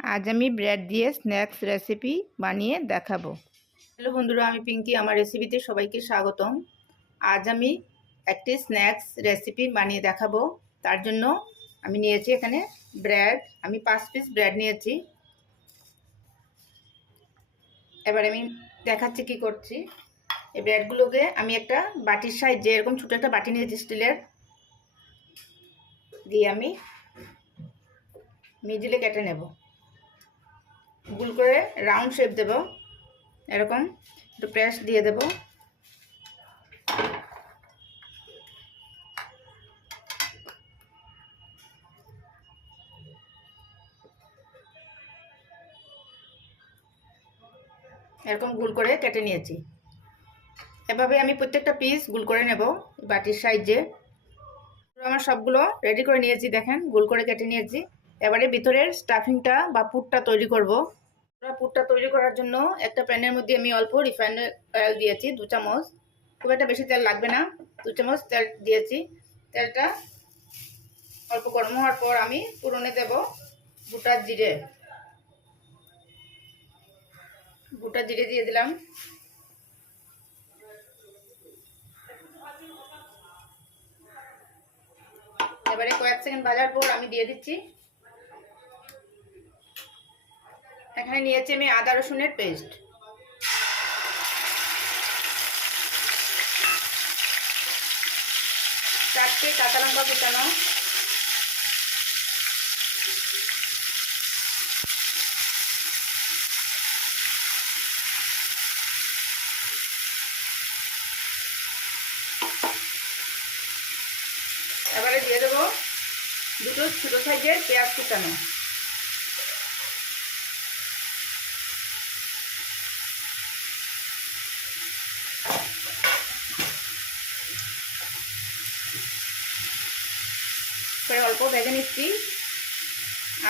আজ আমি ব্রেড দিয়ে স্ন্যাক্স রেসিপি বানিয়ে দেখাবো। হ্যালো বন্ধুরা, আমি পিঙ্কি, আমার রেসিপিতে সবাইকে স্বাগতম। আজ আমি একটি স্ন্যাক্স রেসিপি বানিয়ে দেখাবো। তার জন্য আমি নিয়েছি এখানে ব্রেড আমি পাঁচ পিস ব্রেড নিয়েছি। এবার আমি দেখাচ্ছি কি করছি। এই ব্রেডগুলোকে আমি একটা বাটির সাইজে এরকম ছোটো একটা বাটি নিয়েছি স্টিলের। দিয়ে আমি মিডিলে কেটে নেব। গুল করে রাউন্ড শেপ দেব। এরকম একটু প্রেস দিয়ে দেব। এরকম গুল করে কেটে নিয়েছি। এভাবে আমি প্রত্যেকটা পিস গুল করে নেব বাটির সাইজে আমার সবগুলো রেডি করে নিয়েছি, দেখেন গোল করে কেটে নিয়েছি। এবারে ভিতরের স্টাফিংটা বা পুরটা তৈরি করব। পুরটা তৈরি করার জন্য একটা প্যানের মধ্যে আমি অল্প রিফাইন্ড অয়েল দিয়েছি, দু চামচ। খুব একটা বেশি তেল লাগবে না, দু চামচ তেল দিয়েছি। তেলটা অল্প গরম হওয়ার পর আমি পুরনে দেব গোটা জিরে। গোটা জিরে দিয়ে দিলাম। এবারে কয়েক সেকেন্ড ভাজার পর আমি দিয়ে দিচ্ছি। এখানে নিয়েছি আমি আদা রসুনের পেস্ট। চারটে কাঁচা লঙ্কা কুচানো। এবারে দিয়ে দেবো দুটো ছোটো সাইজের পেঁয়াজ কুচানো। করে অল্প ভেজে নিচ্ছি।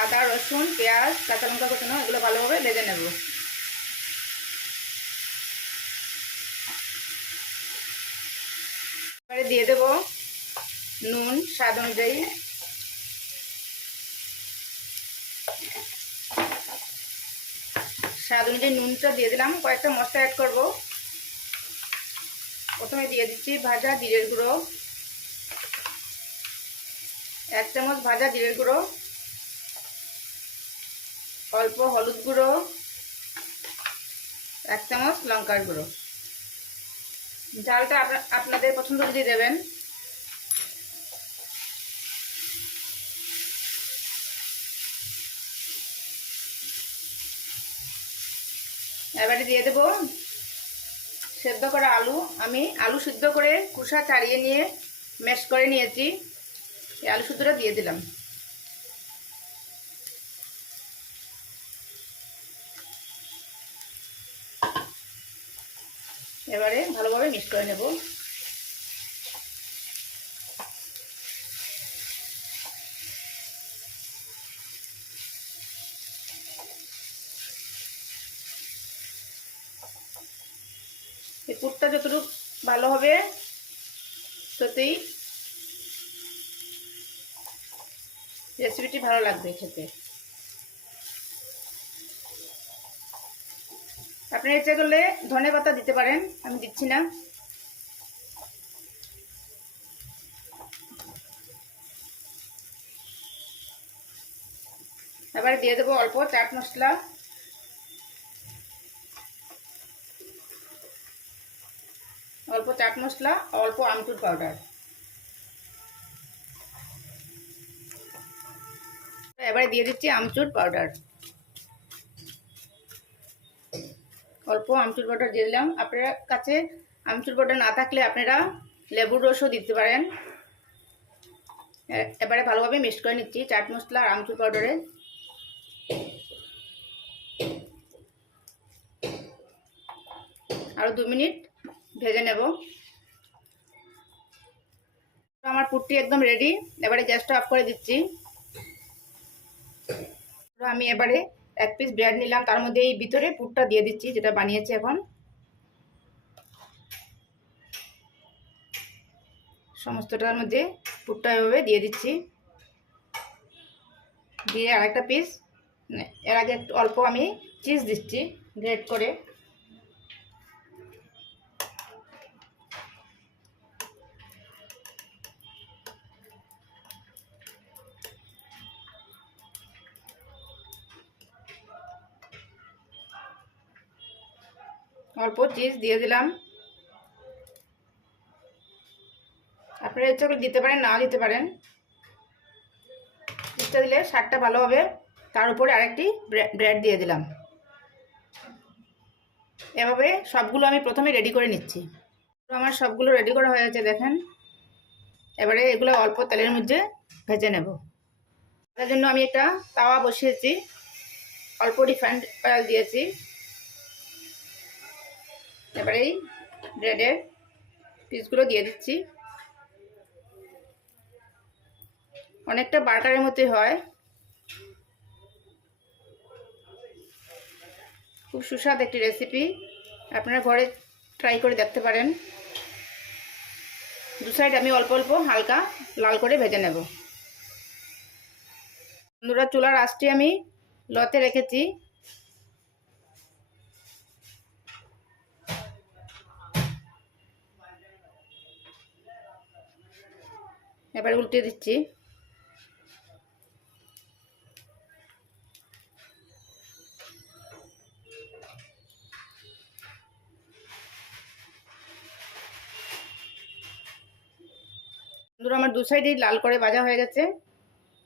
আদা, রসুন, পেঁয়াজ, কাঁচা লঙ্কা কুচানো, এগুলো ভালোভাবে ভেজে নেব। এবারে দিয়ে দেবো নুন, স্বাদ অনুযায়ী। স্বাদ অনুযায়ী নুনটা দিয়ে দিলাম। কয়েকটা মশলা অ্যাড করব। প্রথমে দিয়ে দিচ্ছি ভাজা জিরের গুঁড়ো। এক চামচ ভাজা জিরের গুঁড়ো, অল্প হলুদ গুঁড়ো, এক চামচ লঙ্কার গুঁড়ো। ঝালটা আপনাদের পছন্দ যদি দেবেন। এবারে দিয়ে দেবো সেদ্ধ করা আলু। আমি আলু সিদ্ধ করে কুসা ছাড়িয়ে নিয়ে ম্যাশ করে নিয়েছি। এই আলু সিদ্ধটা দিয়ে দিলাম। এবারে ভালোভাবে মিক্স করে নেব। এই পুরটা যতটুকু ভালো হবে, ততই রেসিপিটি ভালো লাগবে খেতে। আপনি ইচ্ছে করলে ধনে পাতা দিতে পারেন, আমি দিচ্ছি না। এবার দিয়ে দেবো অল্প চাট মশলা। অল্প চাট মশলা, অল্প আমচুর পাউডার। এবারে দিয়ে দিচ্ছি আমচুর পাউডার অল্প আমচুর পাউডার দিয়ে দিলাম। আপনার কাছে আমচুর পাউডার না থাকলে আপনারা লেবুর রসও দিতে পারেন। এবারে ভালোভাবে মিক্স করে নিচ্ছি চাট মশলা আর আমচুর পাউডারে আরও দু মিনিট ভেজে নেব। আমার পুটটি একদম রেডি এবারে গ্যাসটা অফ করে দিচ্ছি। আমি এবারে এক পিস ব্রেড নিলাম। তার মধ্যে এই ভিতরে পুরটা দিয়ে দিচ্ছি, যেটা বানিয়েছি এখন। সমস্তটার মধ্যে পুরটা এভাবে দিয়ে দিচ্ছি। দিয়ে আরেকটা পিস এর আগে অল্প আমি চিজ দিচ্ছি গ্রেড করে। অল্প চিজ দিয়ে দিলাম। আপনারা ইচ্ছা করে দিতে পারেন, নাও দিতে পারেন। চিজটা দিলে স্বাদটা ভালো হবে। তার উপরে আরেকটি ব্রেড দিয়ে দিলাম। এভাবে সবগুলো আমি প্রথমে রেডি করে নিচ্ছি। আমার সবগুলো রেডি করা হয়ে গেছে, দেখেন। এবারে এগুলো অল্প তেলের মধ্যে ভেজে নেব। তার জন্য আমি একটা তাওয়া বসিয়েছি। অল্প রিফাইন্ড অয়েল দিয়েছি। এবারে এই ব্রেডের পিসগুলো দিয়ে দিচ্ছি। অনেকটা বার্গারের মতোই হয়। খুব সুস্বাদ একটি রেসিপি আপনারা ঘরে ট্রাই করে দেখতে পারেন। দু সাইড আমি অল্প অল্প হালকা লাল করে ভেজে নেব। বন্ধুরা, চুলার আঁচটি আমি লতে রেখেছি। এবার উল্টে দিচ্ছি। বন্ধুরা, আমার দু সাইডেই লাল করে ভাজা হয়ে গেছে।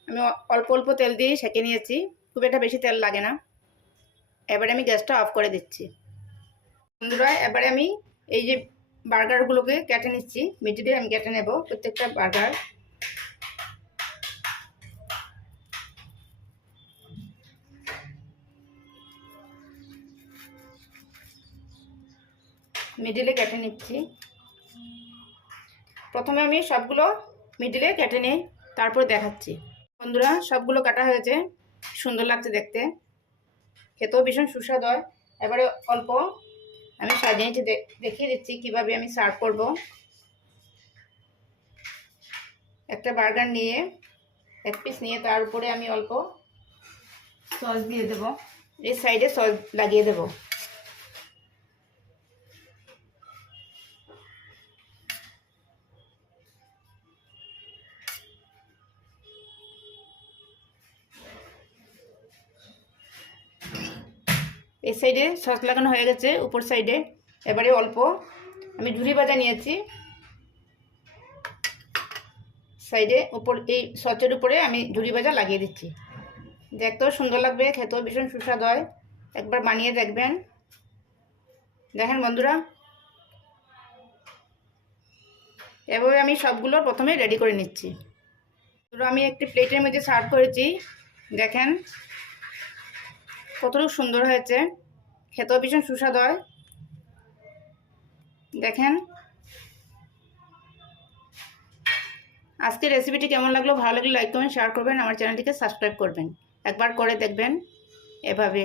আমি অল্প অল্প তেল দিয়েই সেঁকে নিয়েছি। খুব একটা বেশি তেল লাগে না। এবারে আমি গ্যাসটা অফ করে দিচ্ছি। বন্ধুরা, এবারে আমি এই যে বার্গারগুলোকে কেটে নিচ্ছি। মিটি দিয়ে আমি কেটে নেব প্রত্যেকটা বার্গার। মিডিলে কেটে নিচ্ছি। প্রথমে আমি সবগুলো মিডিলে কেটে নিই, তারপর দেখাচ্ছি। বন্ধুরা, সবগুলো কাটা হয়েছে, সুন্দর লাগছে দেখতে। খেতেও ভীষণ সুস্বাদ হয়। এবারে অল্প আমি সাজিয়েছি দেখিয়ে দিচ্ছি কীভাবে আমি সার্ভ করব। একটা বার্গার নিয়ে, এক পিস নিয়ে, তার উপরে আমি অল্প সস দিয়ে দেব। এই সাইডে সস লাগিয়ে দেবো। এই সাইডে সস লাগানো হয়ে গেছে, উপর সাইডে। এবারে অল্প। আমি ঝুড়ি ভাজা নিয়েছি। সাইডে উপর, এই সচের উপরে আমি ঝুড়ি ভাজা লাগিয়ে দিচ্ছি। দেখতেও সুন্দর লাগবে, খেতেও ভীষণ সুস্বাদ হয়। একবার বানিয়ে দেখবেন। দেখেন বন্ধুরা। এভাবে আমি সবগুলো প্রথমে রেডি করে নিচ্ছি। আমি একটি প্লেটের মধ্যে সার্ভ করেছি। দেখেন। কতটুকু সুন্দর হয়েছে। খেতেও ভীষণ সুস্বাদ হয়। দেখেন। আজকে রেসিপিটি কেমন লাগল? ভালো লাগলে লাইক কমেন্ট শেয়ার করবেন। আমার চ্যানেলটিকে সাবস্ক্রাইব করবেন। একবার করে দেখবেন। এভাবে।